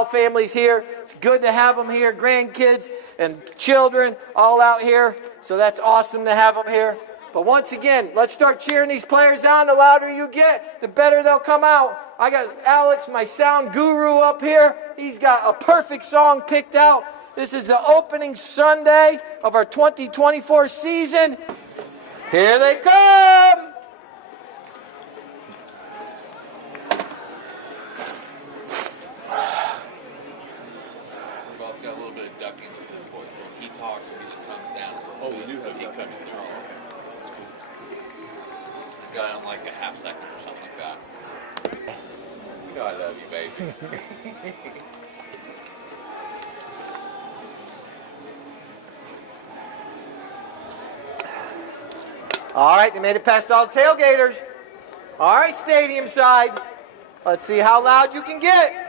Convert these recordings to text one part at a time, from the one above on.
Kyle family's here. It's good to have them here, grandkids and children all out here. So that's awesome to have them here. But once again, let's start cheering these players on. The louder you get, the better they'll come out. I got Alex, my sound guru, up here. He's got a perfect song picked out. This is the opening Sunday of our 2024 season. Here they come! We've also got a little bit of ducking with his voice. So when he talks, the music comes down a little bit, so he cuts through. Got on like a half second or something like that. You know I love you, baby. All right, they made it past all the tailgaters. All right, stadium side. Let's see how loud you can get.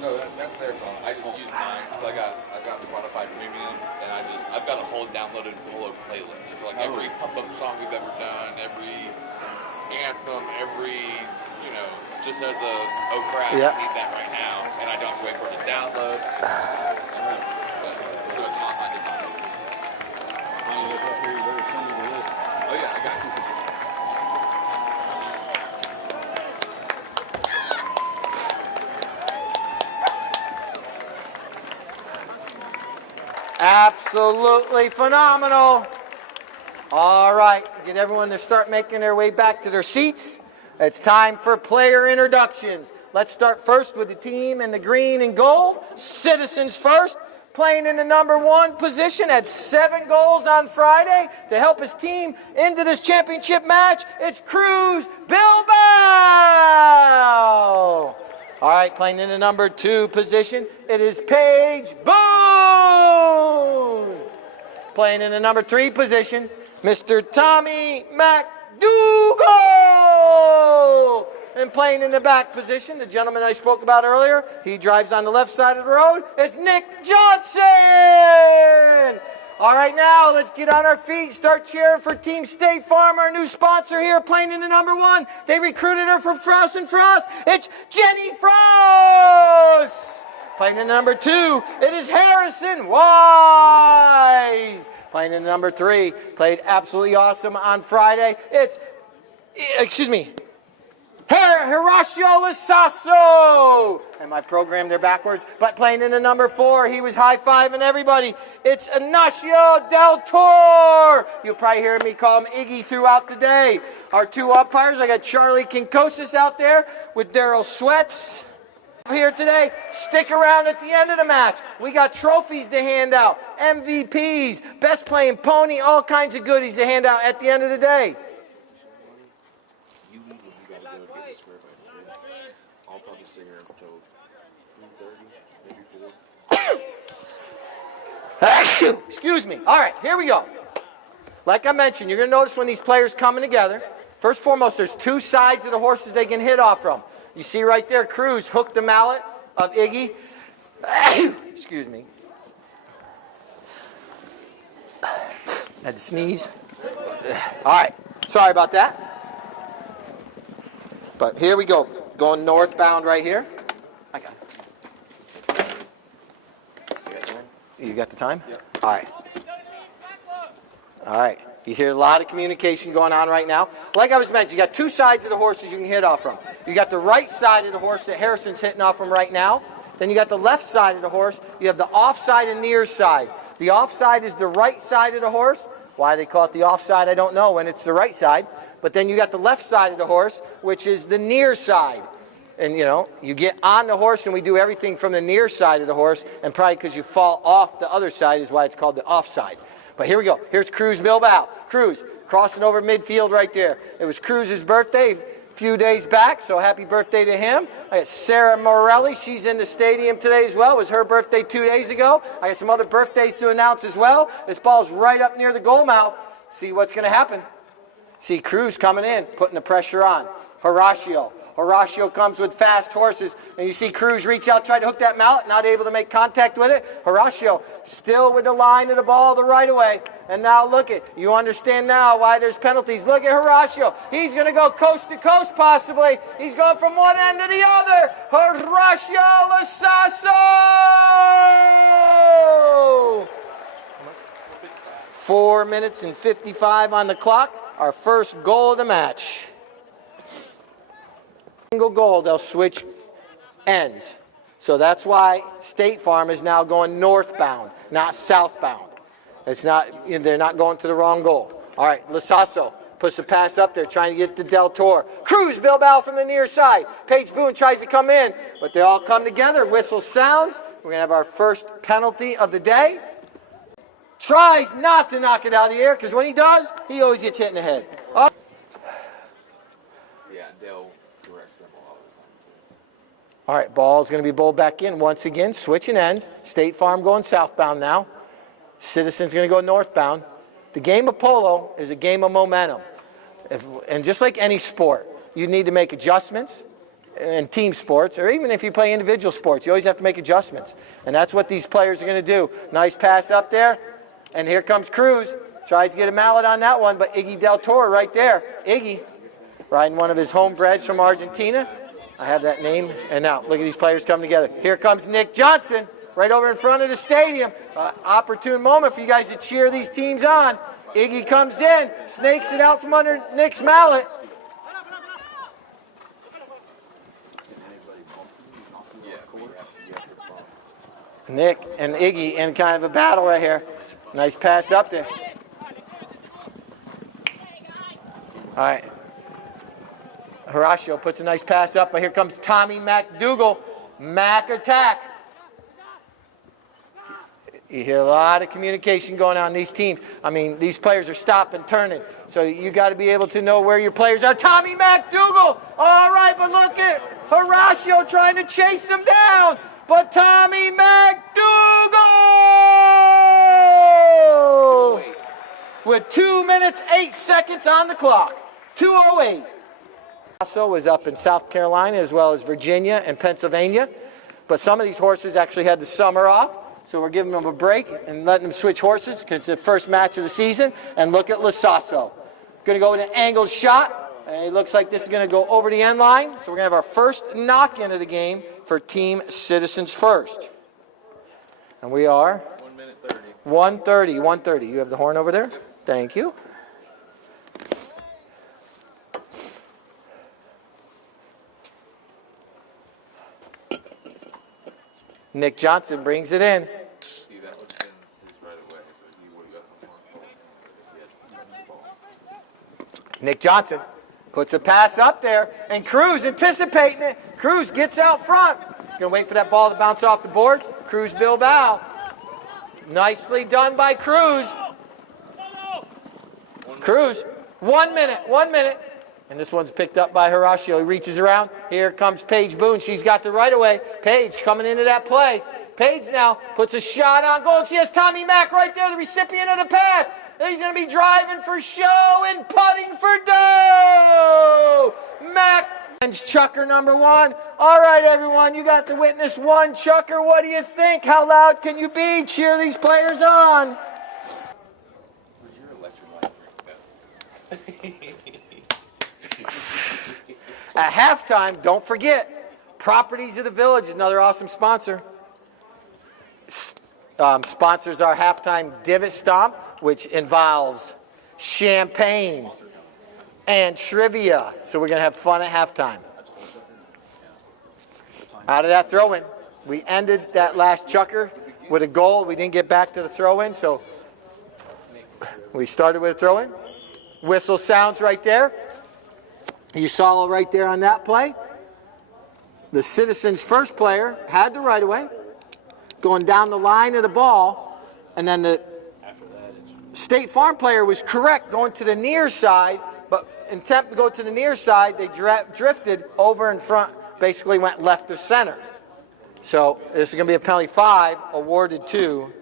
No, that's their phone. I just use mine because I've got Spotify Premium, and I've got a whole downloaded Polo playlist. So like every pump up song we've ever done, every anthem, every just as a oh crap, I need that right now, and I don't have to wait for it to download. So it's on my device. Oh yeah, I got you. Absolutely phenomenal. All right, get everyone to start making their way back to their seats. It's time for player introductions. Let's start first with the team in the green and gold. Citizens first, playing in the number 1 position, had 7 goals on Friday to help his team into this championship match. It's Cruz Bilbao. All right, playing in the number 2 position, it is Paige Boone. Playing in the number 3 position, Mr. Tommy McDougal. And playing in the back position, the gentleman I spoke about earlier, he drives on the left side of the road, it's Nick Johnson. All right, now let's get on our feet, start cheering for Team State Farm, our new sponsor here, playing in the number 1. They recruited her from Frost & Frost. It's Jenny Frost. Playing in the number 2, it is Harrison Wise. Playing in the number 3, played absolutely awesome on Friday. It's, Horacio Lisasso. And my program, they're backwards. But playing in the number 4, he was high-fiving everybody. It's Ignacio Del Toro. You'll probably hear me call him Iggy throughout the day. Our 2 umpires, I got Charlie Kinkosis out there with Daryl Sweats here today. Stick around at the end of the match. We got trophies to hand out, MVPs, best playing pony, all kinds of goodies to hand out at the end of the day. I'll probably stay here until 3:30, maybe 4. Excuse me. All right, here we go. Like I mentioned, you're going to notice when these players coming together, first and foremost, there's 2 sides of the horses they can hit off from. You see right there, Cruz hooked the mallet of Iggy. Excuse me. Had to sneeze. All right, sorry about that. But here we go, going northbound right here. I got it. You got the time? Yep. All right. All right. You hear a lot of communication going on right now. Like I was mentioning, you got 2 sides of the horses you can hit off from. You got the right side of the horse that Harrison's hitting off from right now. Then you got the left side of the horse. You have the offside and near side. The offside is the right side of the horse. Why they call it the offside, I don't know when it's the right side. But then you got the left side of the horse, which is the near side. And, you get on the horse and we do everything from the near side of the horse. And probably because you fall off the other side is why it's called the offside. But here we go. Here's Cruz Bilbao. Cruz crossing over midfield right there. It was Cruz's birthday a few days back, so happy birthday to him. I got Sarah Morelli. She's in the stadium today as well. It was her birthday 2 days ago. I got some other birthdays to announce as well. This ball's right up near the goal mouth. See what's going to happen. See Cruz coming in, putting the pressure on. Horacio. Horatio comes with fast horses, and you see Cruz reach out, try to hook that mallet, not able to make contact with it. Horatio still with the line of the ball the right away. And now look at, you understand now why there's penalties. Look at Horatio. He's going to go coast to coast possibly. He's going from one end to the other. Horatio Lasasso! 4 minutes and 55 on the clock. Our first goal of the match. Single goal, they'll switch ends. So that's why State Farm is now going northbound, not southbound. It's not, they're not going to the wrong goal. All right, Lasasso puts the pass up there, trying to get to Del Toro. Cruz Bilbao from the near side. Paige Boone tries to come in, but they all come together. Whistle sounds. We're going to have our first penalty of the day. Tries not to knock it out of the air, because when he does, he always gets hit in the head. Oh. Yeah, Dale corrects them all the time, too. All right, ball's going to be bowled back in once again, switching ends. State Farm going southbound now. Citizens going to go northbound. The game of polo is a game of momentum. And just like any sport, you need to make adjustments in team sports, or even if you play individual sports, you always have to make adjustments. And that's what these players are going to do. Nice pass up there. And here comes Cruz. Tries to get a mallet on that one, but Iggy Del Toro right there. Iggy, riding one of his homebreds from Argentina. I have that name. And now, look at these players coming together. Here comes Nick Johnson, right over in front of the stadium. Opportune moment for you guys to cheer these teams on. Iggy comes in, snakes it out from under Nick's mallet. Nick and Iggy in kind of a battle right here. Nice pass up there. All right. Horatio puts a nice pass up, but here comes Tommy McDougal. Mac attack. You hear a lot of communication going on in these teams. I mean, these players are stopping, turning. So you got to be able to know where your players are. Tommy McDougal. All right, but look at Horatio trying to chase him down. But Tommy McDougal! With 2 minutes, 8 seconds on the clock. 2:08. Also was up in South Carolina as well as Virginia and Pennsylvania. But some of these horses actually had the summer off. So we're giving them a break and letting them switch horses because it's the first match of the season. And look at Lasasso. Going to go with an angled shot. It looks like this is going to go over the end line. So we're going to have our first knock-in of the game for Team Citizens first. And we are? 1 minute 30. 1:30. You have the horn over there? Thank you. Nick Johnson brings it in. See, that would have been his right away, so he would have got the more if he had ball. Nick Johnson puts a pass up there, and Cruz anticipating it. Cruz gets out front. Gonna wait for that ball to bounce off the boards. Cruz Bilbao. Nicely done by Cruz. Cruz, 1 minute. And this one's picked up by Horatio. He reaches around. Here comes Paige Boone. She's got the right of way. Paige coming into that play. Paige now puts a shot on goal. She has Tommy Mack right there, the recipient of the pass. He's going to be driving for show and putting for dough. Mack and chukker number 1. All right, everyone, you got to witness one chukker. What do you think? How loud can you be? Cheer these players on. Where's your electrolyte drink, At halftime, don't forget, Properties of the Village is another awesome sponsor. Sponsors our halftime divot stomp, which involves champagne and trivia. So we're going to have fun at halftime. Out of that throw-in, we ended that last chukker with a goal. We didn't get back to the throw-in, so we started with a throw-in. Whistle sounds right there. You saw right there on that play. The Citizens' first player had the right of way, going down the line of the ball, and then the State Farm player was correct, going to the near side, but in attempt to go to the near side, they drifted over in front, basically went left of center. So this is going to be a penalty 5 awarded to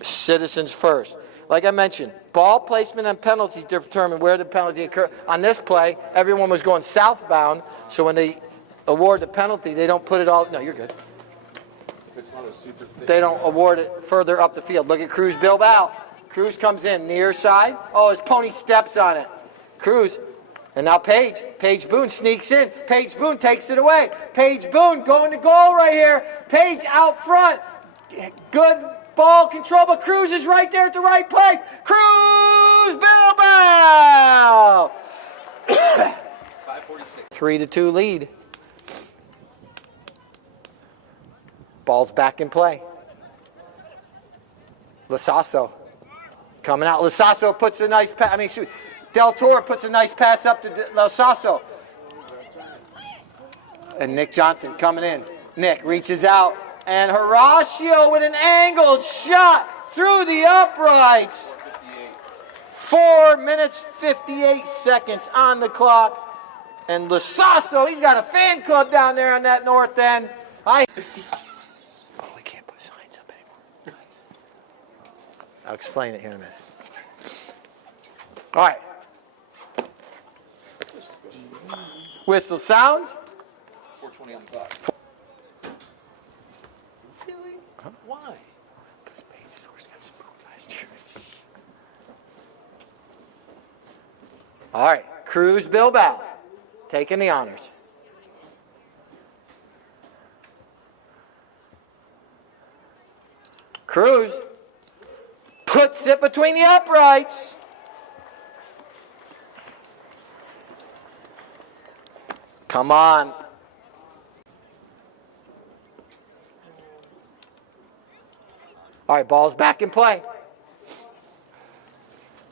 Citizens first. like I mentioned, ball placement and penalties determine where the penalty occurs. On this play, everyone was going southbound, so when they award the penalty, they don't put it all. No, you're good. If it's not a super thick, They don't award it further up the field. Look at Cruz Bilbao. Cruz comes in near side. Oh, his pony steps on it. Cruz. And now Paige. Paige Boone sneaks in. Paige Boone takes it away. Paige Boone going to goal right here. Paige out front. Good ball control, but Cruz is right there at the right place. Cruz Bilbao! 5:46. 3-2 lead. Ball's back in play. Lasasso coming out. Lasasso puts a nice pass. Del Toro puts a nice pass up to Lasasso. And Nick Johnson coming in. Nick reaches out. And Horacio with an angled shot through the uprights. 4 minutes, 58 seconds on the clock. And Lasasso, he's got a fan club down there on that north end. Oh, we can't put signs up anymore. I'll explain it here in a minute. All right. Whistle sounds. 4:20 on the clock. Really? Huh? Why? Because Paige's horse got spooked last year. All right. Cruz Bilbao taking the honors. Cruz puts it between the uprights. Come on. All right, ball's back in play.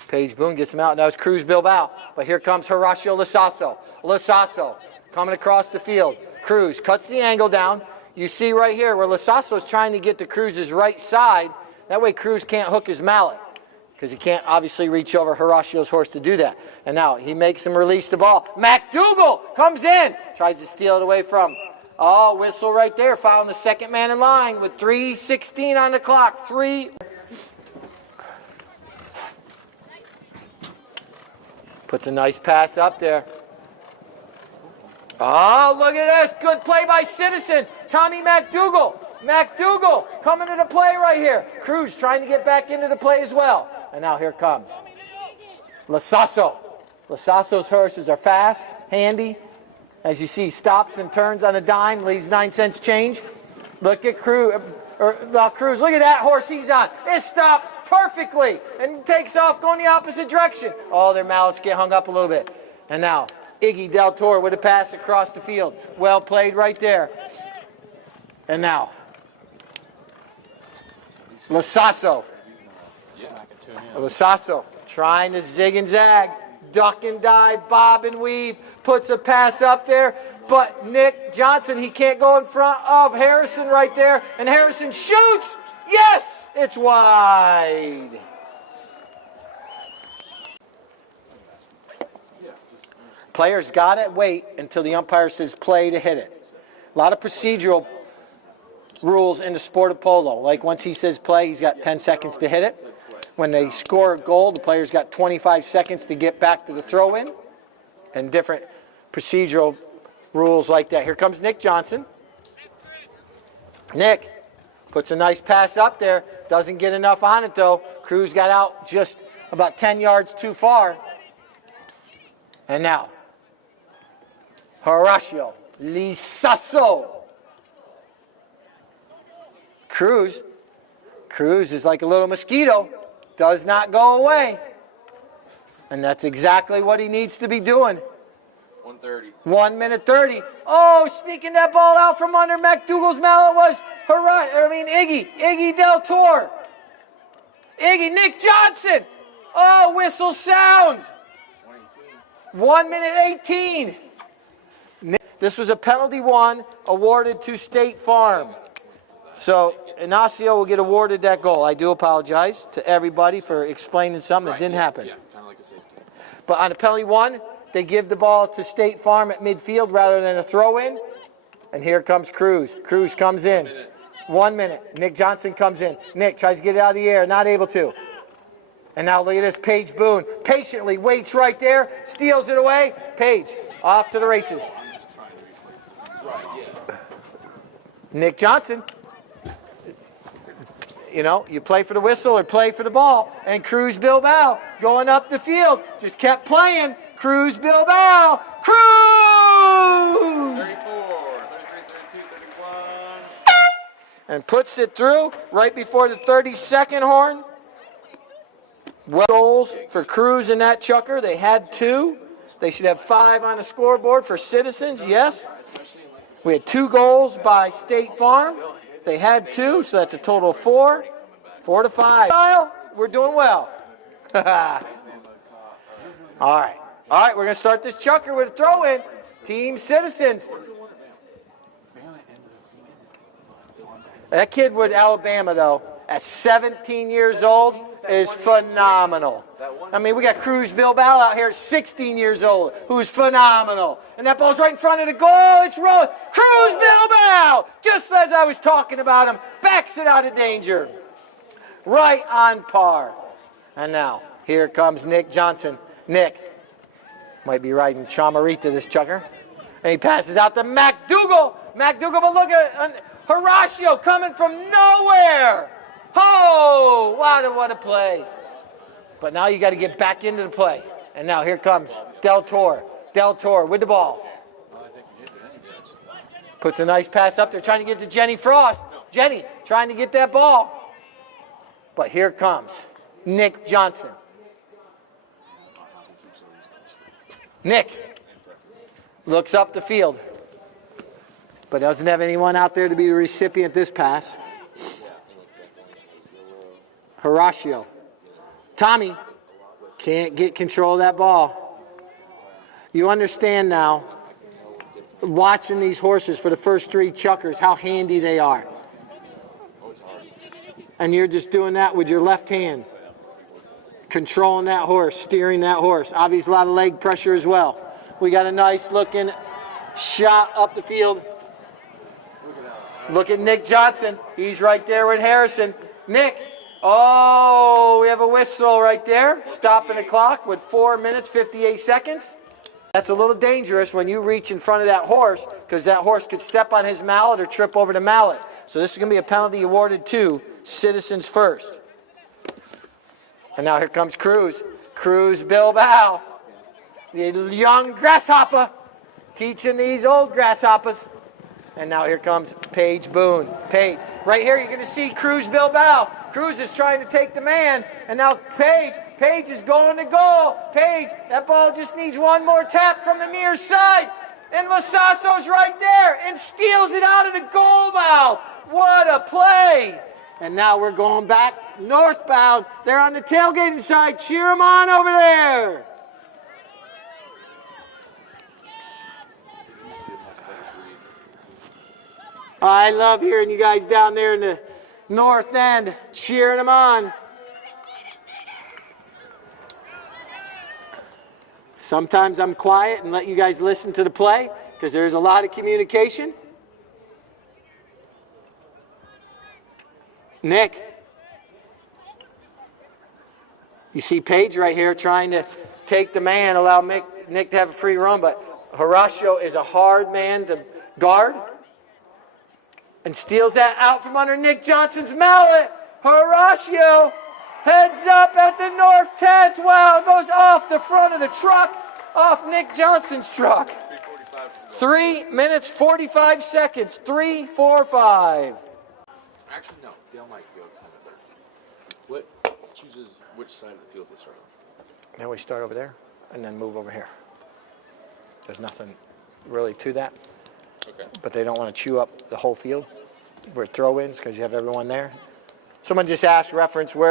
Paige Boone gets him out. Now it's Cruz Bilbao. But here comes Horacio Lasasso. Lasasso coming across the field. Cruz cuts the angle down. You see right here where Lasasso's trying to get to Cruz's right side. That way Cruz can't hook his mallet because he can't obviously reach over Horacio's horse to do that. And now he makes him release the ball. MacDougall comes in. Tries to steal it away from. Oh, whistle right there. Found the second man in line with 3:16 on the clock. Puts a nice pass up there. Oh, look at this. Good play by Citizens. Tommy MacDougall. MacDougall coming to the play right here. Cruz trying to get back into the play as well. And now here comes Lasasso. Lasasso's horses are fast, handy. As you see, stops and turns on a dime, leaves 9 cents change. Look at Cruz. Cruz, look at that horse he's on. It stops perfectly and takes off going the opposite direction. Oh, their mallets get hung up a little bit. And now, Iggy Del Toro with a pass across the field. Well played right there. And now, Lasasso. Lasasso trying to zig and zag. Duck and dive, bob and weave. Puts a pass up there. But Nick Johnson, he can't go in front of Harrison right there. And Harrison shoots. Yes, it's wide. Players got to wait until the umpire says play to hit it. A lot of procedural rules in the sport of polo. Like once he says play, he's got 10 seconds to hit it. When they score a goal, the player's got 25 seconds to get back to the throw-in. And different procedural rules like that. Here comes Nick Johnson. Nick puts a nice pass up there. Doesn't get enough on it, though. Cruz got out just about 10 yards too far. And now, Horacio Lasasso. Cruz is like a little mosquito. Does not go away. And that's exactly what he needs to be doing. 1:30. 1 minute 30. Oh, sneaking that ball out from under MacDougall's mallet was Iggy Del Toro. Nick Johnson. Oh, whistle sounds. 1 minute 18. This was a penalty one awarded to State Farm. So Ignacio will get awarded that goal. I do apologize to everybody for explaining something that didn't happen. Yeah, kind of like a safety. But on a penalty one, they give the ball to State Farm at midfield rather than a throw-in. And here comes Cruz. Cruz comes in. 1 minute. Nick Johnson comes in. Nick tries to get it out of the air, not able to. And now look at this, Paige Boone patiently waits right there, steals it away. Paige, off to the races. Nick Johnson. You know, you play for the whistle or play for the ball. And Cruz Bilbao going up the field. Just kept playing. Cruz Bilbao. Cruz! 34, 33, 32, 31. And puts it through right before the 32nd horn. Well, goals for Cruz in that chukker. They had 2. They should have 5 on the scoreboard for Citizens, yes. We had 2 goals by State Farm. They had 2, so that's a total of 4. 4 to 5. We're doing well. All right. All right, we're going to start this chukker with a throw-in. Team Citizens. That kid with Alabama, though, at 17 years old, is phenomenal. I mean, we got Cruz Bilbao out here at 16 years old, who's phenomenal. And that ball's right in front of the goal. It's rolling. Cruz Bilbao, just as I was talking about him, backs it out of danger. Right on par. And now, here comes Nick Johnson. Nick might be riding Chamarita this chukker. And he passes out to McDougal. McDougal, but look at Horacio coming from nowhere. Oh, what a play. But now you got to get back into the play. And now here comes Del Toro. Del Toro with the ball. Puts a nice pass up there, trying to get to Jenny Frost. Jenny trying to get that ball. But here comes Nick Johnson. Nick looks up the field, but doesn't have anyone out there to be the recipient this pass. Horacio. Tommy can't get control of that ball. You understand now, watching these horses for the first 3 chukkers, how handy they are. And you're just doing that with your left hand. Controlling that horse, steering that horse. Obviously, a lot of leg pressure as well. We got a nice looking shot up the field. Look at Nick Johnson. He's right there with Harrison. Nick. Oh, we have a whistle right there. Stopping the clock with 4 minutes, 58 seconds. That's a little dangerous when you reach in front of that horse, because that horse could step on his mallet or trip over the mallet. So this is going to be a penalty awarded to Citizens first. And now here comes Cruz. Cruz Bilbao. The young grasshopper teaching these old grasshoppers. And now here comes Paige Boone. Paige. Right here you're going to see Cruz Bilbao. Cruz is trying to take the man. And now Paige. Paige is going to goal. Paige. That ball just needs one more tap from the near side. And Lasasso's right there and steals it out of the goal mouth. What a play. And now we're going back northbound. They're on the tailgating side. Cheer them on over there. I love hearing you guys down there in the north end cheering them on. Sometimes I'm quiet and let you guys listen to the play because there's a lot of communication. Nick. You see Paige right here trying to take the man, allow Nick to have a free run, but Horacio is a hard man to guard and steals that out from under Nick Johnson's mallet. Horacio heads up at the north 10th. Wow, it goes off the front of the truck, off Nick Johnson's truck. 3 minutes, 45 seconds, 3, 4, 5. Actually, no. Dale might go 10 to 13. What chooses which side of the field to start on? Now we start over there and then move over here. There's nothing really to that. Okay. But they don't want to chew up the whole field for throw-ins because you have everyone there. Someone just asked, why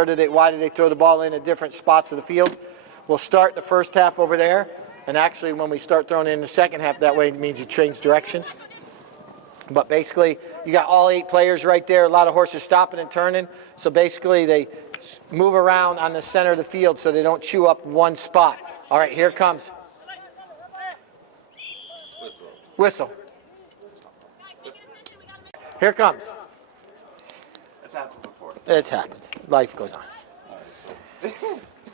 did they throw the ball in at different spots of the field? We'll start the first half over there, and actually when we start throwing in the second half, that way it means you change directions. But basically, you got all 8 players right there, a lot of horses stopping and turning, so basically they move around on the center of the field so they don't chew up one spot. All right, here comes. Whistle. Here comes. That's happened before. It's happened. Life goes on.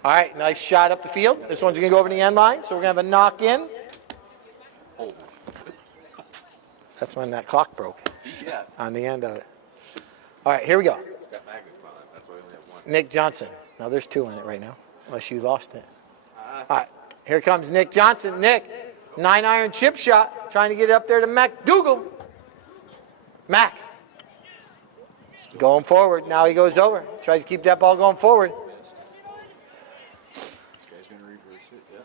All right, nice shot up the field. This one's going to go over the end line, so we're going to have a knock in. That's when that clock broke. Yeah. On the end of it. All right, here we go. It's got magnets on it. That's why we only have one. Nick Johnson. Now there's 2 in it right now, unless you lost it. All right, here comes Nick Johnson. Nick, 9-iron chip shot, trying to get it up there to Mac Dougal. Mac. Going forward. Now he goes over. Tries to keep that ball going forward. This guy's going to reverse it, yeah.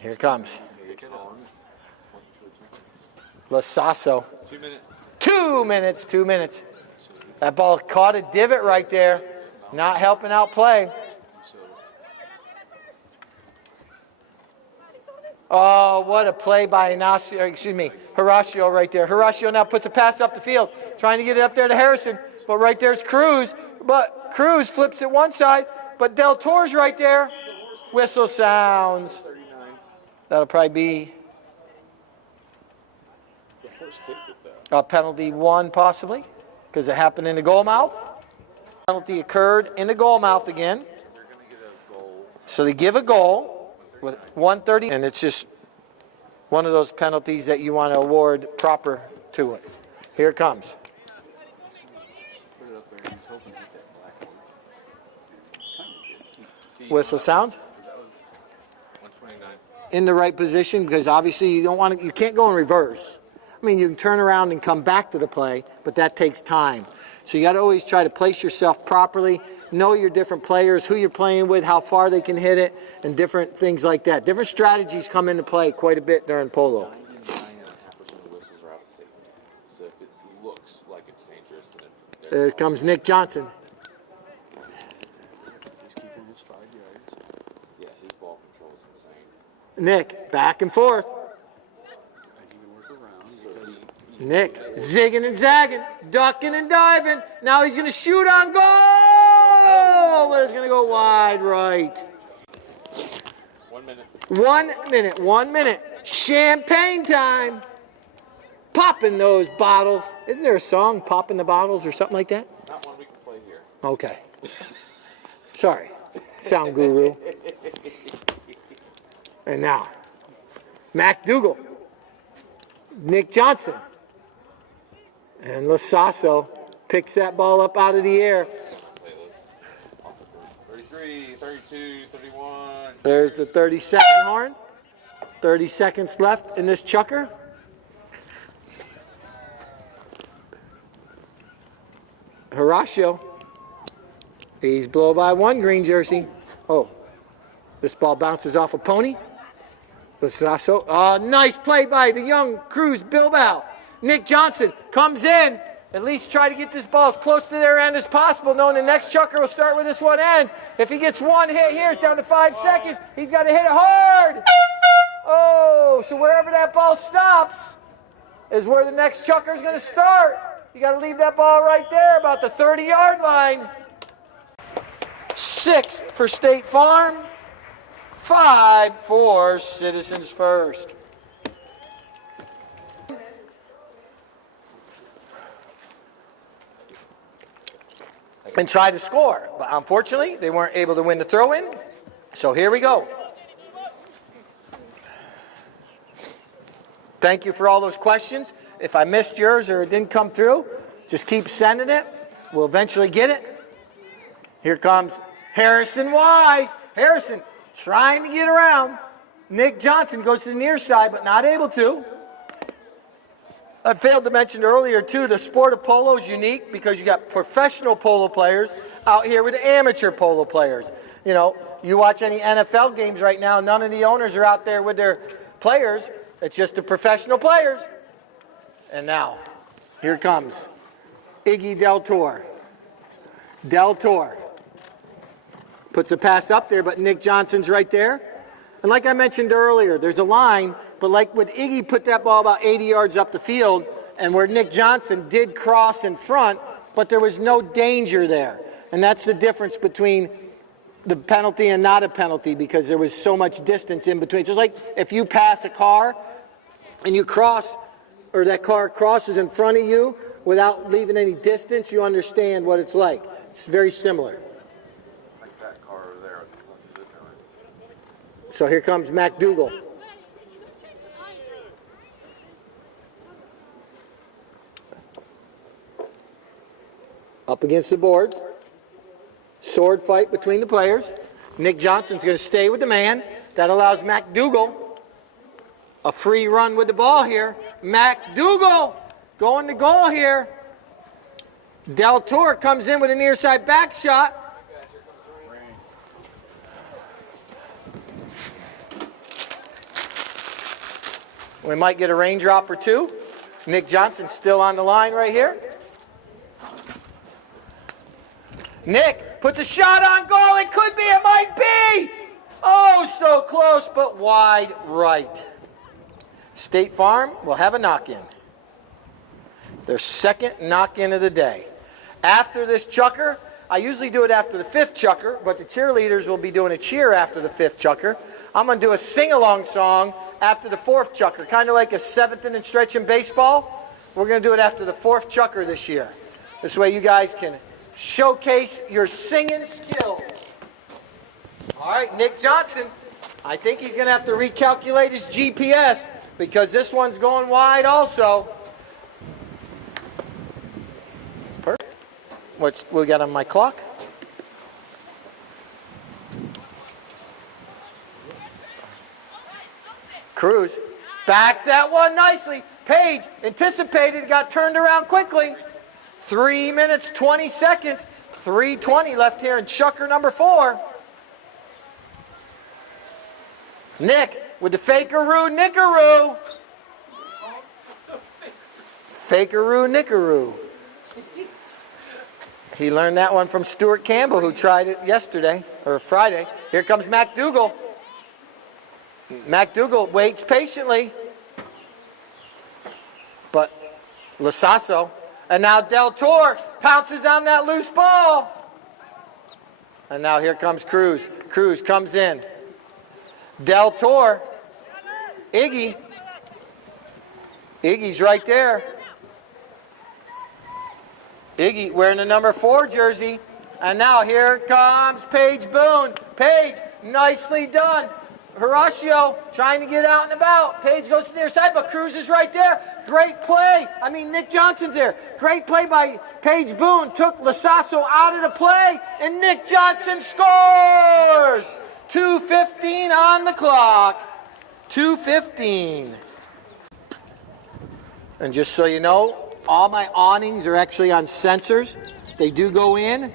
Here it comes. Lasasso. 2 minutes. 2 minutes, 2 minutes. That ball caught a divot right there. Not helping out play. Oh, what a play by Horacio right there. Horacio now puts a pass up the field, trying to get it up there to Harrison. But right there's Cruz. But Cruz flips it one side. But Del Torre's right there. Whistle sounds. That'll probably be a penalty 1 possibly, because it happened in the goal mouth. Penalty occurred in the goal mouth again. So they give a goal with 1:30, and it's just one of those penalties that you want to award proper to it. Here it comes. Whistle sounds. In the right position, because obviously you can't go in reverse. I mean, you can turn around and come back to the play, but that takes time. So you got to always try to place yourself properly, know your different players, who you're playing with, how far they can hit it, and different things like that. Different strategies come into play quite a bit during polo. 99.5% of the whistles are out of safety. So if it looks like it's dangerous, then Here comes Nick Johnson. He's keeping his 5 yards. yeah, his ball control is insane. Nick, back and forth. And he can work around because Nick, zigging and zagging, ducking and diving. Now he's going to shoot on goal, but it's going to go wide right. 1 minute. 1 minute, 1 minute. Champagne time. Popping those bottles. Isn't there a song, Popping the Bottles or something like that? Not one we can play here. Okay. Sorry, sound guru. And now, Mac Dougal, Nick Johnson, and Lasasso picks that ball up out of the air. 33, 32, 31. There's the 30-second horn. 30 seconds left in this chukker. Horacio. He's blow by 1 green jersey. Oh, this ball bounces off a pony. Lasasso. Oh, nice play by the young Cruz Bilbao. Nick Johnson comes in. At least try to get this ball as close to their end as possible, knowing the next chukker will start where this one ends. If he gets 1 hit here, it's down to 5 seconds. He's got to hit it hard. Oh, so wherever that ball stops is where the next chukker is going to start. You got to leave that ball right there, about the 30-yard line. 6 for State Farm. 5 for Citizens First. And try to score, but unfortunately they weren't able to win the throw-in. So here we go. Thank you for all those questions. If I missed yours or it didn't come through, just keep sending it. We'll eventually get it. Here comes Harrison Wise. Harrison trying to get around. Nick Johnson goes to the near side, but not able to. I failed to mention earlier, too, the sport of polo is unique because you got professional polo players out here with amateur polo players. You know, you watch any NFL games right now, none of the owners are out there with their players. It's just the professional players. And now, here comes Iggy Del Torre. Del Torre puts a pass up there, but Nick Johnson's right there. And like I mentioned earlier, there's a line, but like when Iggy put that ball about 80 yards up the field, and where Nick Johnson did cross in front, but there was no danger there. And that's the difference between the penalty and not a penalty, because there was so much distance in between. Just like if you pass a car and you cross, or that car crosses in front of you without leaving any distance, you understand what it's like. It's very similar. Like that car over there. So here comes McDougal. Up against the boards. Sword fight between the players. Nick Johnson's going to stay with the man. That allows McDougal a free run with the ball here. McDougal going to goal here. Del Toro comes in with a near side back shot. We might get a raindrop or two. Nick Johnson's still on the line right here. Nick puts a shot on goal. It could be, it might be. Oh, so close, but wide right. State Farm will have a knock-in. Their second knock-in of the day. After this chukker, I usually do it after the fifth chukker, but the cheerleaders will be doing a cheer after the fifth chukker. I'm going to do a sing-along song after the fourth chukker, kind of like a seventh inning stretch in baseball. We're going to do it after the fourth chukker this year. This way you guys can showcase your singing skills. All right, Nick Johnson, I think he's going to have to recalculate his GPS because this one's going wide also. Perfect. What's we got on my clock? Cruz backs that one nicely. Page anticipated, got turned around quickly. 3 minutes, 20 seconds. 3:20 left here in chukker number 4. Nick with the fakeroo nickaroo. Fakeroo nickaroo. He learned that one from Stuart Campbell, who tried it yesterday, or Friday. Here comes McDougal. McDougal waits patiently. But Lasasso. And now Del Toro pounces on that loose ball. And now here comes Cruz. Cruz comes in. Del Toro. Iggy. Iggy's right there. Iggy wearing the number 4 jersey. And now here comes Paige Boone. Paige, nicely done. Horacio trying to get out and about. Paige goes to the near side, but Cruz is right there. Great play. I mean, Nick Johnson's there. Great play by Paige Boone. Took Lasasso out of the play, and Nick Johnson scores! 2:15 on the clock. 2:15. And just so you know, all my awnings are actually on sensors. They do go in.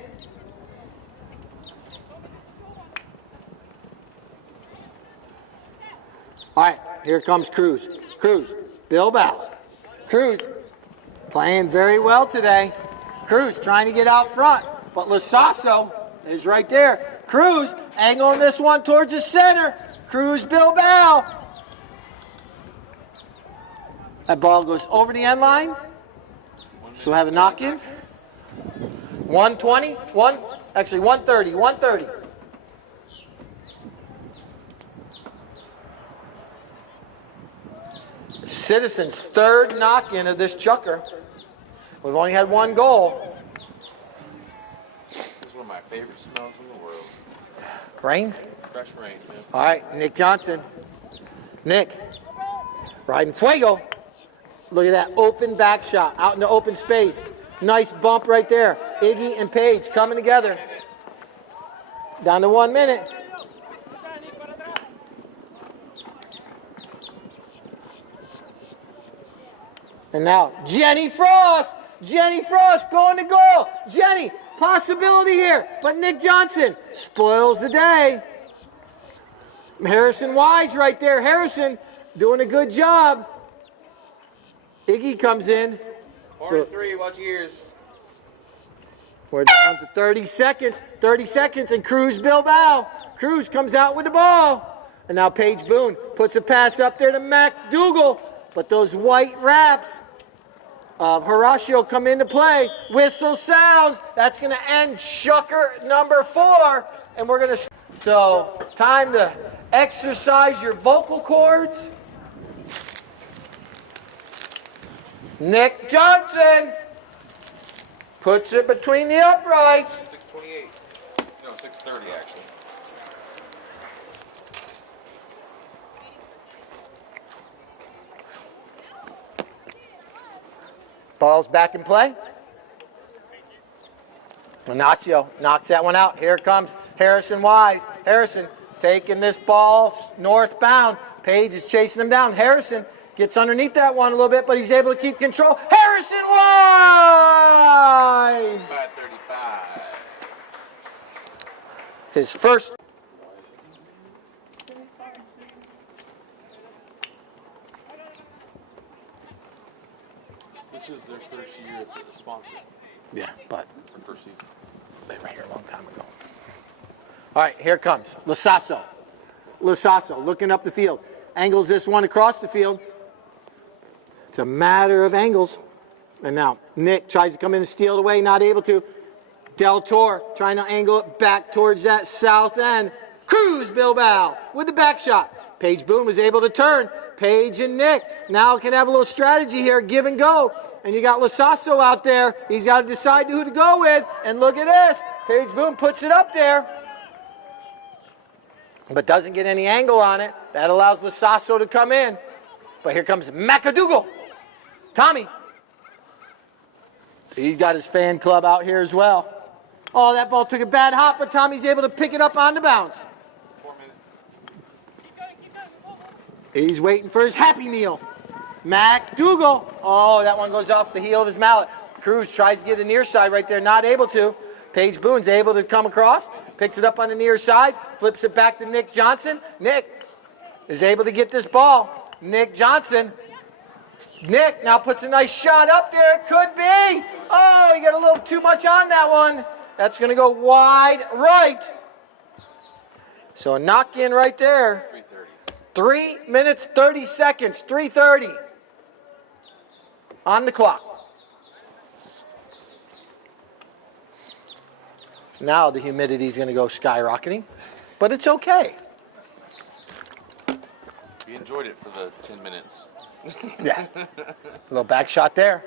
All right, here comes Cruz. Cruz, Bilbao. Cruz playing very well today. Cruz trying to get out front, but Lasasso is right there. Cruz angling this one towards the center. Cruz, Bilbao. That ball goes over the end line. So we'll have a knock-in. 120, 130, 130. Citizens' third knock-in of this chukker. We've only had one goal. This is one of my favorite smells in the world. Rain? Fresh rain, man. All right, Nick Johnson. Nick, riding fuego. Look at that open back shot out in the open space. Nice bump right there. Iggy and Paige coming together. Down to 1 minute. And now, Jenny Frost! Jenny Frost going to goal! Jenny, possibility here, but Nick Johnson spoils the day. Harrison Wise right there. Harrison doing a good job. Iggy comes in. 43, watch your ears. We're down to 30 seconds. 30 seconds, and Cruz Bilbao. Cruz comes out with the ball. And now Paige Boone puts a pass up there to McDougal. But those white wraps of Horacio come into play. Whistle sounds. That's going to end chukker number 4. And we're going to... So, time to exercise your vocal cords. Nick Johnson puts it between the uprights. 6:28. No, 6:30 actually. Ball's back in play. Ignacio knocks that one out. Here comes Harrison Wise. Harrison taking this ball northbound. Page is chasing him down. Harrison gets underneath that one a little bit, but he's able to keep control. Harrison Wise! 5:35. His first. This is their first year as a sponsor. Yeah, but Our first season. they were here a long time ago. All right, here comes Lasasso. Lasasso looking up the field. Angles this one across the field. It's a matter of angles. And now Nick tries to come in and steal it away, not able to. Del Toro trying to angle it back towards that south end. Cruz Bilbao with the back shot. Paige Boone was able to turn. Paige and Nick now can have a little strategy here, give and go. And you got Lasasso out there. He's got to decide who to go with. And look at this. Paige Boone puts it up there, but doesn't get any angle on it. That allows Lasasso to come in. But here comes McAdougal. Tommy. He's got his fan club out here as well. Oh, that ball took a bad hop, but Tommy's able to pick it up on the bounce. 4 minutes. He's waiting for his Happy Meal. McDougal. Oh, that one goes off the heel of his mallet. Cruz tries to get the near side right there, not able to. Paige Boone's able to come across, picks it up on the near side, flips it back to Nick Johnson. Nick is able to get this ball. Nick Johnson. Nick now puts a nice shot up there. It could be. Oh, he got a little too much on that one. That's going to go wide right. So a knock in right there. 3:30. 3 minutes, 30 seconds, 3:30 on the clock. Now the humidity is going to go skyrocketing, but it's okay. We enjoyed it for the 10 minutes. Yeah. A little back shot there.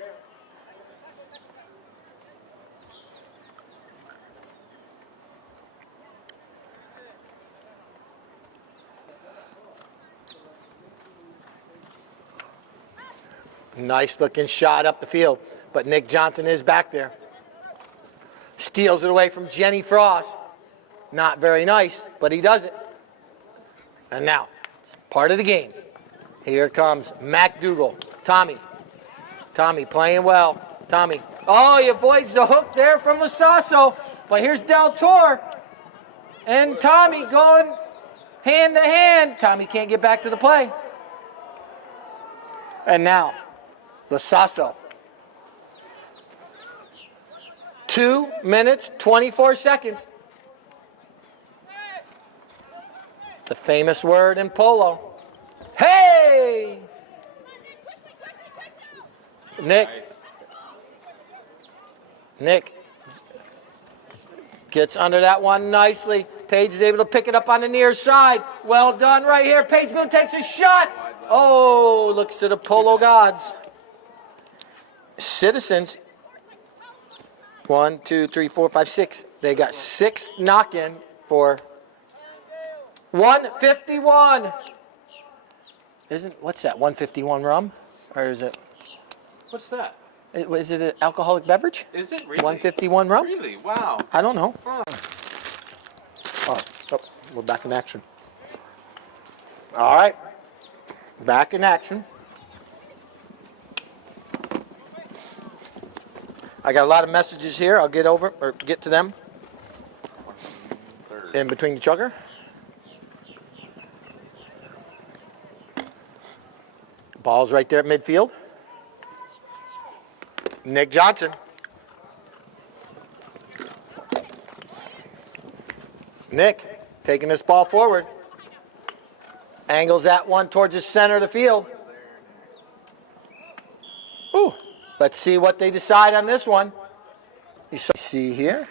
Nice looking shot up the field, but Nick Johnson is back there. Steals it away from Jenny Frost. Not very nice, but he does it. And now, it's part of the game. Here comes McDougal. Tommy. Tommy playing well. Tommy. Oh, he avoids the hook there from Lasasso. But here's Del Toro. And Tommy going hand to hand. Tommy can't get back to the play. And now, Lasasso. 2 minutes, 24 seconds. The famous word in polo. Hey! Nick. Nick gets under that one nicely. Paige is able to pick it up on the near side. Well done right here. Paige Boone takes a shot. Oh, looks to the polo gods. Citizens. 1, 2, 3, 4, 5, 6. They got 6 knock-in for 151. What's that? 151 rum, or is it? What's that? Is it an alcoholic beverage? Is it really? 151 rum? Really? Wow. I don't know. Huh. Oh, we're back in action. All right, back in action. I got a lot of messages here. I'll get to them. 1/3. In between the chukker. Ball's right there at midfield. Nick Johnson. Nick taking this ball forward. Angles that one towards the center of the field. Ooh. Let's see what they decide on this one. You see here.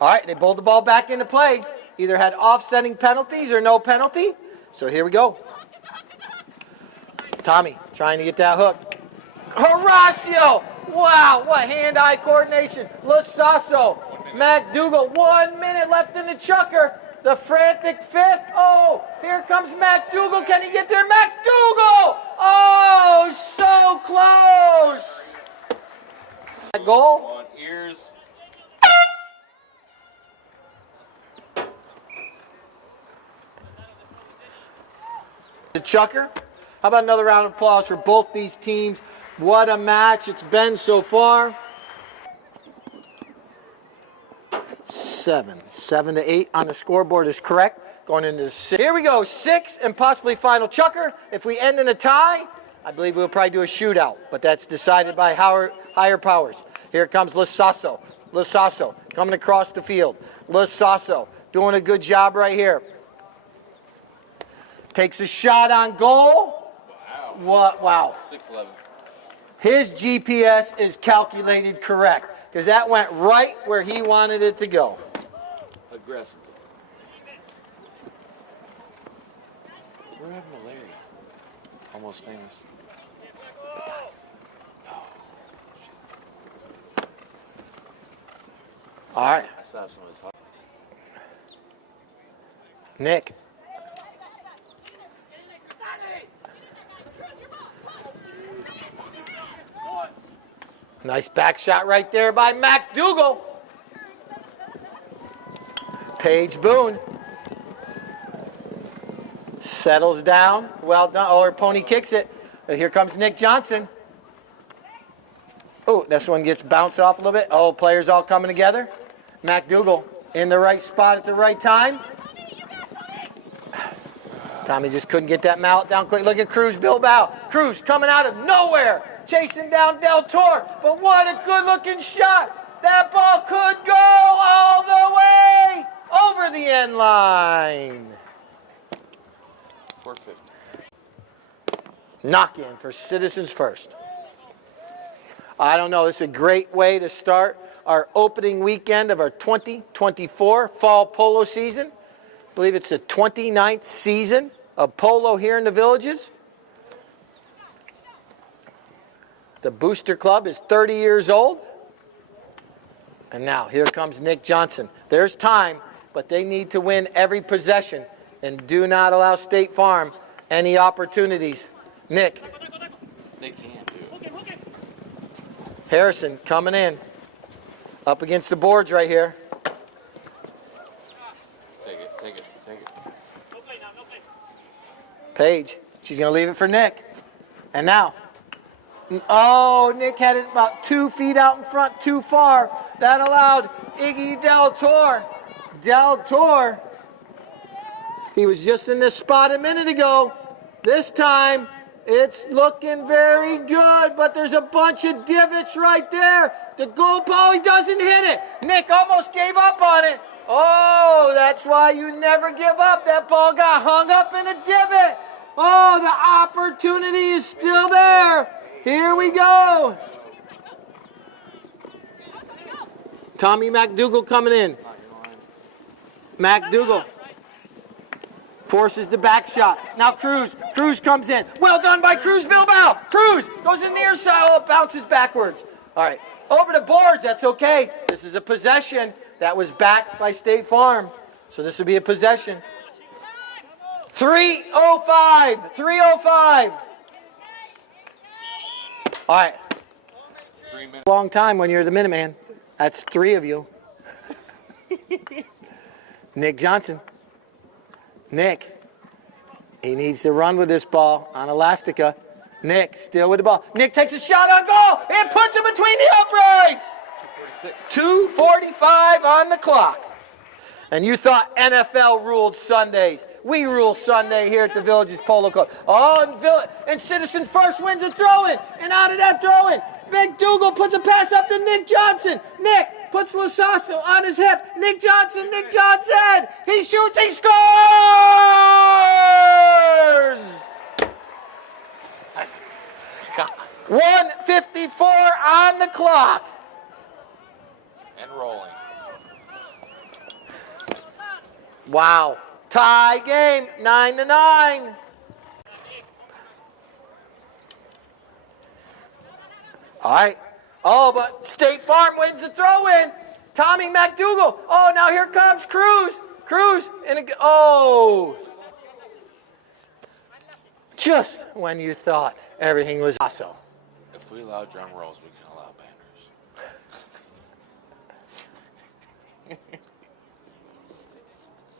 All right, they bowled the ball back into play. Either had offsetting penalties or no penalty. So here we go. Tommy trying to get that hook. Horacio! Wow, what hand-eye coordination. Lasasso, McDougal, 1 minute left in the chukker. The frantic fifth. Oh, here comes McDougal. Can he get there? McDougal! Oh, so close. Goal. On ears. The chukker. How about another round of applause for both these teams? What a match it's been so far. 7-8 on the scoreboard is correct. Going into the 6. Here we go, 6 and possibly final chukker. If we end in a tie, I believe we'll probably do a shootout, but that's decided by higher powers. Here comes Lasasso. Lasasso coming across the field. Lasasso doing a good job right here. Takes a shot on goal. Wow. What? Wow. 6'11". His GPS is calculated correct because that went right where he wanted it to go. Aggressive. What happened to Larry? Almost famous. All right, I saw some of his. Nick. Nice back shot right there by McDougal. Paige Boone settles down. Well done. Oh, her pony kicks it. Here comes Nick Johnson. Oh, this one gets bounced off a little bit. Oh, players all coming together. McDougal in the right spot at the right time. Tommy just couldn't get that mallet down quick. Look at Cruz Bilbao. Cruz coming out of nowhere, chasing down Del Toro. But what a good-looking shot. That ball could go all the way over the end line. 450. Knock in for Citizens first. I don't know. This is a great way to start our opening weekend of our 2024 fall polo season. I believe it's the 29th season of polo here in the Villages. The Booster Club is 30 years old. And now here comes Nick Johnson. There's time, but they need to win every possession and do not allow State Farm any opportunities. Nick. They can't do it. Harrison coming in. Up against the boards right here. Take it, take it, take it. Paige. She's going to leave it for Nick. And now. Oh, Nick had it about 2 feet out in front, too far. That allowed Iggy Del Toro. Del Toro. He was just in this spot a minute ago. This time, it's looking very good, but there's a bunch of divots right there. The goal poly doesn't hit it. Nick almost gave up on it. Oh, that's why you never give up. That ball got hung up in a divot. Oh, the opportunity is still there. Here we go. Tommy McDougal coming in. McDougal forces the back shot. Now Cruz. Cruz comes in. Well done by Cruz Bilbao. Cruz goes in near side. Oh, it bounces backwards. All right. Over the boards. That's okay. This is a possession that was backed by State Farm. So this will be a possession. 3:05. 3:05. All right. 3 minutes. Long time when you're the Minuteman. That's 3 of you. Nick Johnson. Nick. He needs to run with this ball on Elastica. Nick still with the ball. Nick takes a shot on goal. It puts him between the uprights. 2:45 on the clock. And you thought NFL ruled Sundays. We rule Sunday here at the Villages Polo Club. Oh, and Citizens First wins a throw-in. And out of that throw-in, McDougal puts a pass up to Nick Johnson. Nick puts Lasasso on his hip. Nick Johnson. He shoots, he scores! 1:54 on the clock. And rolling. Wow. Tie game, 9-9. All right. Oh, but State Farm wins the throw-in. Tommy McDougal. Oh, now here comes Cruz. Just when you thought everything was awesome. If we allow drum rolls, we can allow banners.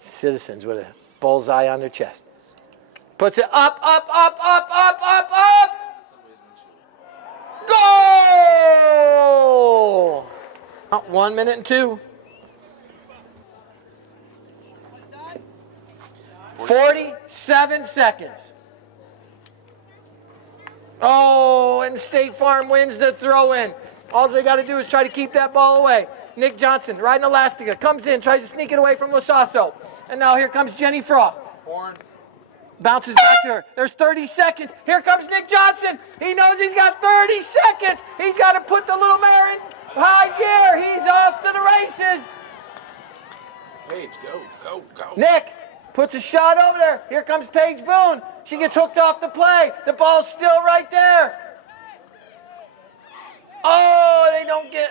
Citizens with a bullseye on their chest. Puts it up, up, up, up, up, up, up. Goal! 1 minute and 2. 47 seconds. Oh, and State Farm wins the throw-in. All they got to do is try to keep that ball away. Nick Johnson, riding Elastica, comes in, tries to sneak it away from Lasasso. And now here comes Jenny Frost. Horn. Bounces back to her. There's 30 seconds. Here comes Nick Johnson. He knows he's got 30 seconds. He's got to put the little mare in high gear. He's off to the races. Paige, go, go, go. Nick puts a shot over there. Here comes Paige Boone. She gets hooked off the play. The ball's still right there. Oh,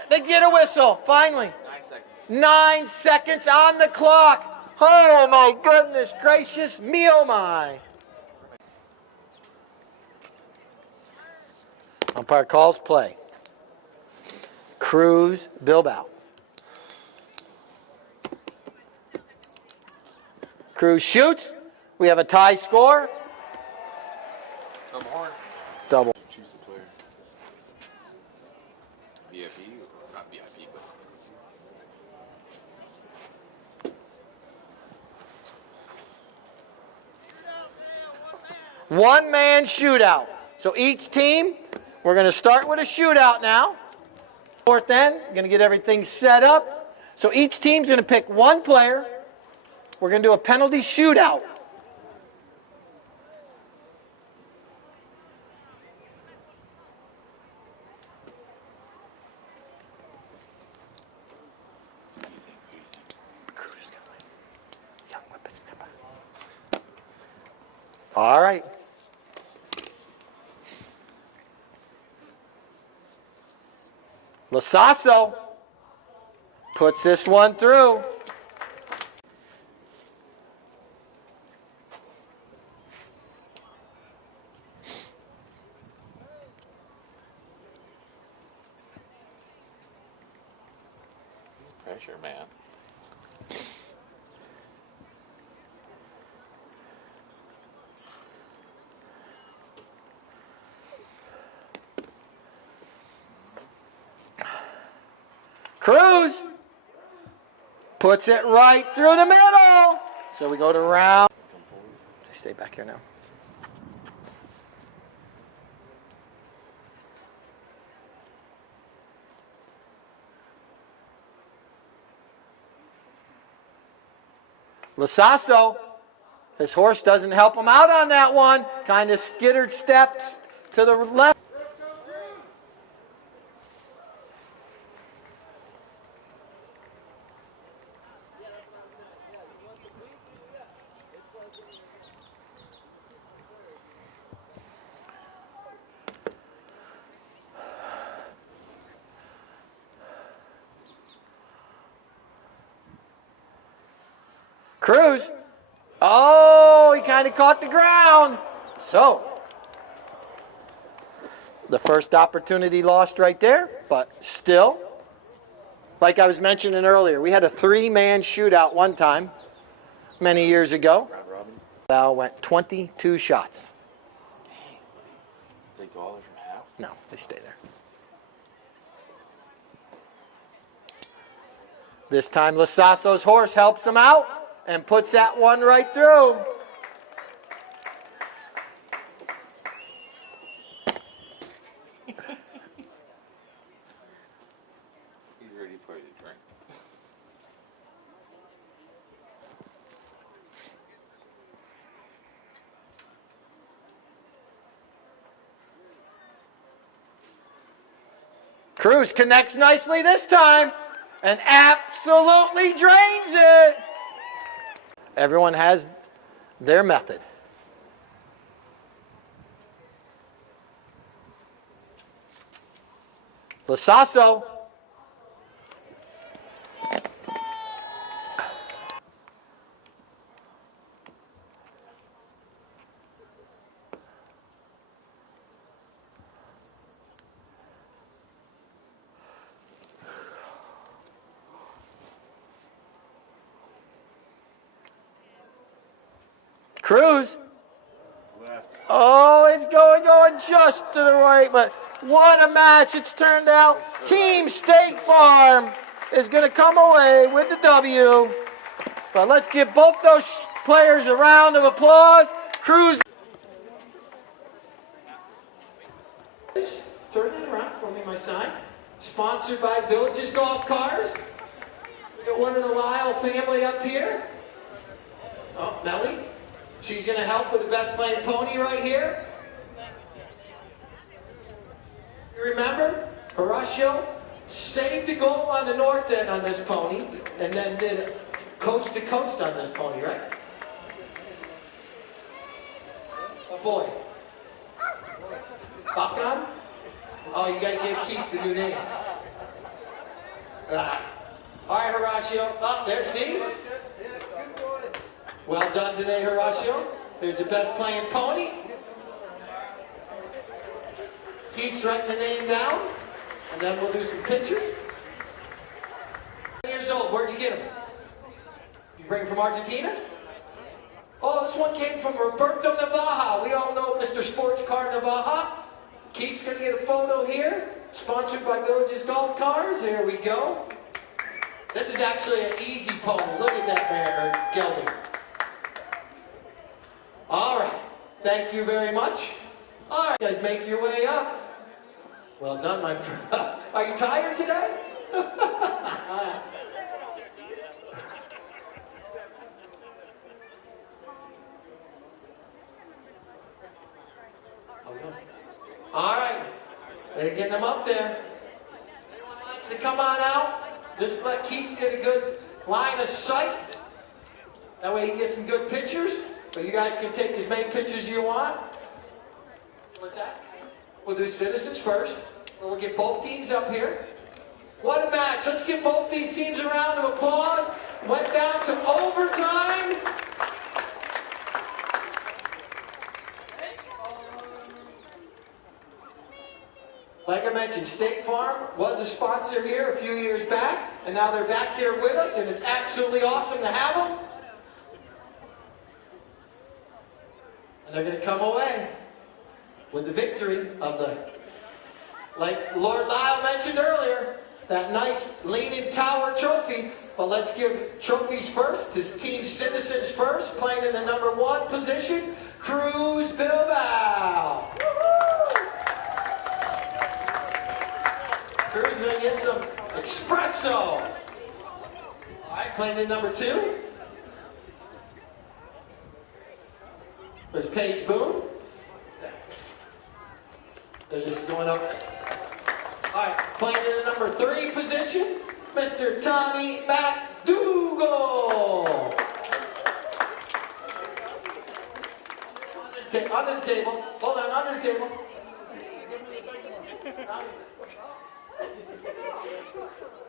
they get a whistle. Finally. 9 seconds. 9 seconds on the clock. Oh my goodness gracious me, oh my. Umpire calls play. Cruz Bilbao. Cruz shoots. We have a tie score. Double horn. Double. Choose the player. VIP or not VIP, but. One-man shootout. So each team, we're going to start with a shootout now. Fourth end, going to get everything set up. So each team's going to pick one player. We're going to do a penalty shootout. All right. Lasasso puts this one through. Pressure, man. Cruz puts it right through the middle. So we go to round. Stay back here now. Lasasso, his horse doesn't help him out on that one. Kind of skittered steps to the left. Cruz. Oh, he kind of caught the ground. So, the first opportunity lost right there, but still, like I was mentioning earlier, we had a 3-man shootout one time, many years ago. Round robin. Val went 22 shots. They go all the way from half. No, they stay there. This time, Lasasso's horse helps him out and puts that one right through. He's ready for you to drink. Cruz connects nicely this time and absolutely drains it. Everyone has their method. Lasasso. Cruz. Oh, it's going just to the right, but what a match it's turned out. Team State Farm is going to come away with the W. But let's give both those players a round of applause. Cruz. Turn it around for me, my son. Sponsored by Villages Golf Cars. We got one of the Lyle family up here. Oh, Melly. She's going to help with the best playing pony right here. You remember? Horacio saved the goal on the north end on this pony and then did coast to coast on this pony, right? Oh boy. Buckon? Oh, you got to give Keith the new name. All right, Horacio. Oh, there, see? Well done today, Horacio. There's the best playing pony. Keith's writing the name down, and then we'll do some pictures. 10 years old. Where'd you get him? You bring him from Argentina? Oh, this one came from Roberto Navaja. We all know Mr. Sports Car Navaja. Keith's going to get a photo here. Sponsored by Villages Golf Cars. Here we go. This is actually an easy pony. Look at that mare, gelding. All right. Thank you very much. All right, guys, make your way up. Well done, my friend. Are you tired today? All right. They're getting them up there. Anyone wants to come on out? Just let Keith get a good line of sight. That way he can get some good pictures. But you guys can take as many pictures as you want. What's that? We'll do citizens first. We'll get both teams up here. What a match. Let's give both these teams a round of applause. Went down to overtime. Like I mentioned, State Farm was a sponsor here a few years back, and now they're back here with us, and it's absolutely awesome to have them. And they're going to come away with the victory of the, like Lord Lyle mentioned earlier, that nice Leaning Tower trophy. But let's give trophies first. This Team Citizens first, playing in the number 1 position, Cruz Bilbao. Cruz is going to get some espresso. All right, playing in number 2. There's Paige Boone. They're just going up. All right, playing in the number 3 position, Mr. Tommy McDougal. Under the table. Hold on, under the table.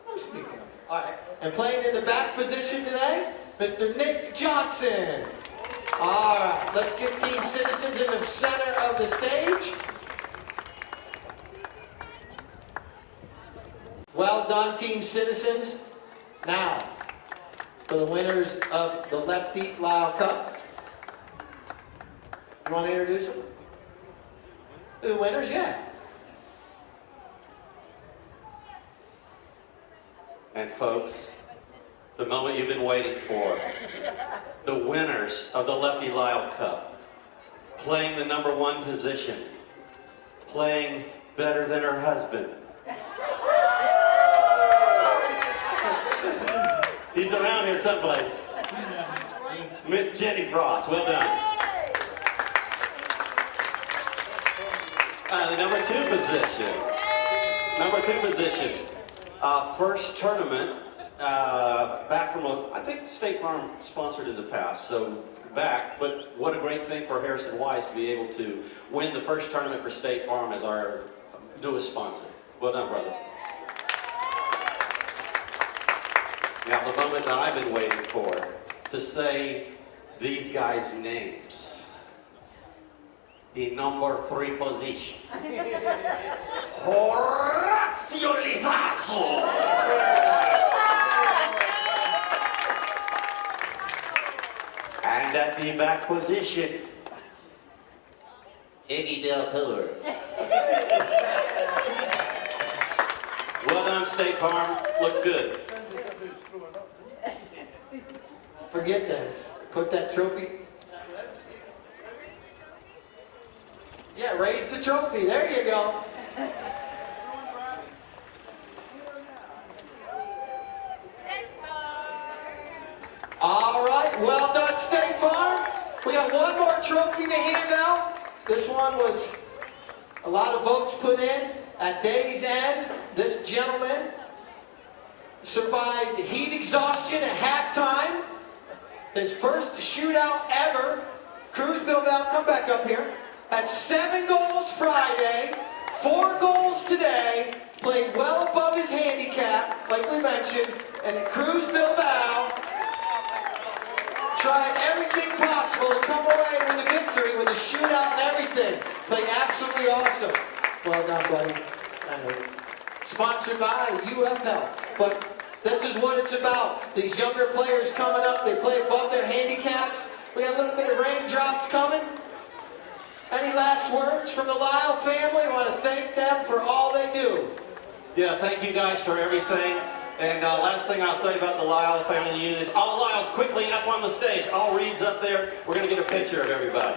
I'm speaking. All right, and playing in the back position today, Mr. Nick Johnson. All right, let's get Team Citizens in the center of the stage. Well done, Team Citizens. Now, for the winners of the Lefty Lyle Cup. You want to introduce them? The winners, yeah. And folks, the moment you've been waiting for. The winners of the Lefty Lyle Cup. Playing the number 1 position. Playing better than her husband. He's around here someplace. Miss Jenny Frost, well done. The number 2 position. Number 2 position. First tournament. Back from, I think State Farm sponsored in the past, so back, but what a great thing for Harrison Wise to be able to win the first tournament for State Farm as our newest sponsor. Well done, brother. Now, the moment that I've been waiting for, to say these guys' names. The number 3 position. Horacio Lizazo. And at the back position, Iggy Del Toro. Well done, State Farm. Looks good. Forget this. Put that trophy. Yeah, raise the trophy. There you go. All right, well done, State Farm. We got one more trophy to hand out. This one was a lot of votes put in at day's end. This gentleman survived heat exhaustion at halftime. His first shootout ever. Cruz Bilbao, come back up here. Had 7 goals Friday, 4 goals today. Played well above his handicap, like we mentioned. And at Cruz Bilbao tried everything possible to come away with a victory with a shootout and everything. Played absolutely awesome. Well done, buddy. Sponsored by UFL. But this is what it's about. These younger players coming up, they play above their handicaps. We got a little bit of raindrops coming. Any last words from the Lyle family? I want to thank them for all they do. Yeah, thank you guys for everything. And last thing I'll say about the Lyle family unit is all Lyles quickly up on the stage. All Reed's up there. We're going to get a picture of everybody.